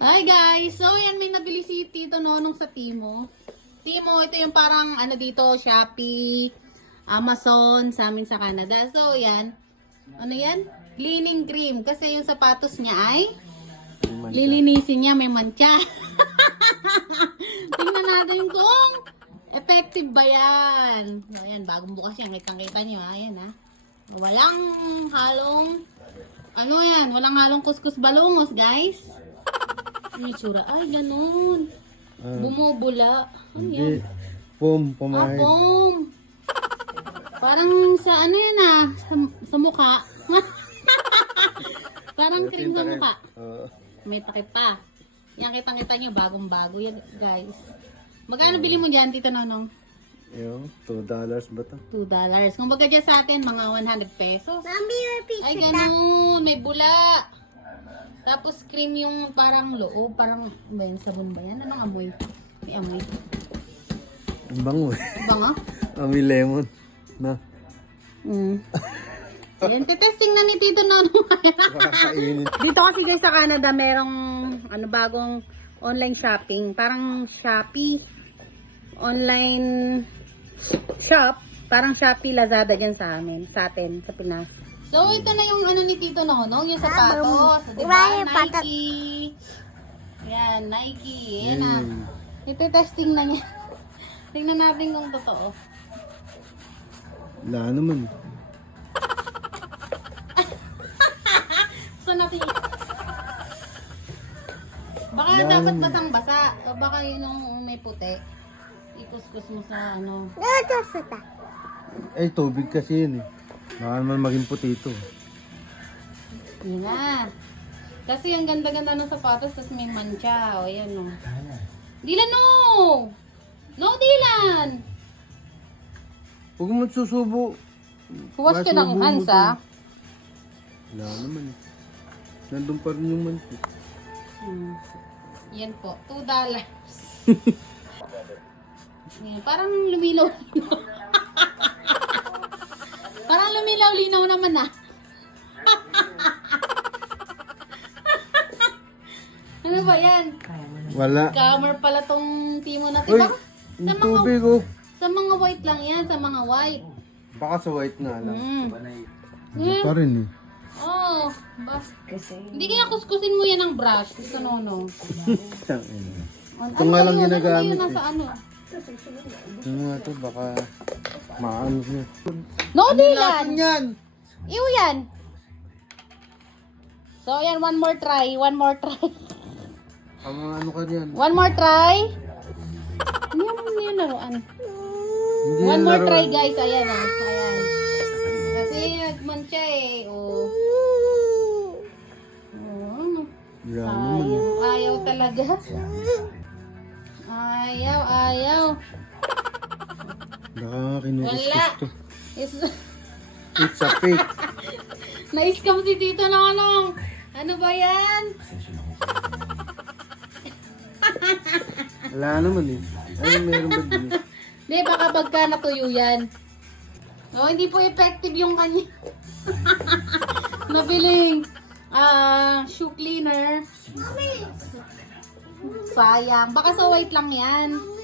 Hi guys! So yan, may nabili si Tito Nonong sa Timo. Timo, ito yung parang ano dito, Shopee, Amazon, sa amin sa Canada. So yan, ano yan? Cleaning cream. Kasi yung sapatos niya ay lilinisin niya, may mancha. Tingnan natin kung effective ba yan. So yan, bagong bukas yan. Kitang-kita niyo ha. Yan ha. Walang halong ano yan? Walang halong kuskus balungos, guys. Yung itsura? Ay, ganun. Ah, Bumubula. Ano hindi. yan? Pum, Ah, pamahid. foam. Parang sa ano yun ah, sa, sa mukha. Parang cream sa mukha. Oo. May takip pa. Yan, kitang-kita nyo, bagong-bago yan, guys. Magkano bili mo dyan, Tito Nonong? Yung 2 dollars ba to? $2. dollars. Kung baga dyan sa atin, mga 100 pesos. Mami, repeat Ay, ganun. May bula. Tapos cream yung parang loob. Parang, ba yun, sabon ba yan? Anong amoy? May amoy. Ang bango eh. Bango? Amoy lemon. Na. Mm. Ayan, testing na ni Tito Nono. Kakainin. Dito kasi guys sa Canada, merong ano bagong online shopping. Parang Shopee. Online shop. Parang Shopee, Lazada dyan sa amin. Sa atin, sa Pinas. So, ito na yung ano ni Tito Nonong, yung sapatos. Diba? Wala yung patat. Nike. Ayan, Nike. Ayan na. Ito testing na niya. Tingnan natin kung totoo. Wala naman. So natin Baka Yan. dapat basang-basa. O baka yun yung may puti. Ikuskus mo sa ano. Ito sa ta. Eh, tubig kasi yun eh. Baka naman maging putito. Yun na. Kasi ang ganda-ganda ng sapatos, tapos may mancha. O, yan o. Dilan, no! No, Dilan! Huwag mo susubo. Huwas ka ng hands, ah. Wala naman eh. Nandun pa rin yung mantik. Hmm. Yan po, 2 dollars. Yan, parang lumilaw. parang lumilaw-linaw naman ah. ano ba yan? Wala. Camera pala tong timo natin. Uy, Baka sa yung mga, tubig oh. sa mga white lang yan, sa mga white. Baka sa white nga lang. Mm. Hindi pa rin eh. Oh, bas. Hindi kaya kuskusin mo yan ng brush. Gusto no, no. Tangina. Ano Ito nga lang? Ano ginagamit yun? eh. Nasa ano? Ito nga to, baka maano niya. No, Ano Dylan! yan? Iw yan. So, yan. One more try. One more try. Ang mga ano ka niyan? One more try. Ano yung, ano yung laruan? Hindi One yan more laro. try, guys. Ayan, ah. Ayan. Kasi nagmantya eh. Oh. Oh. Wala naman. Sayang. Ayaw talaga. Ayaw, ayaw. Baka nga kinukuskus to. Is, It's a fake. na-scam si Tito Nonong. Ano ba yan? Wala naman eh. Ano meron ba din? Hindi, baka pagka natuyo yan. Oh, hindi po effective yung kanya. Nabiling ah shoe cleaner. Sayang. Baka sa white lang yan.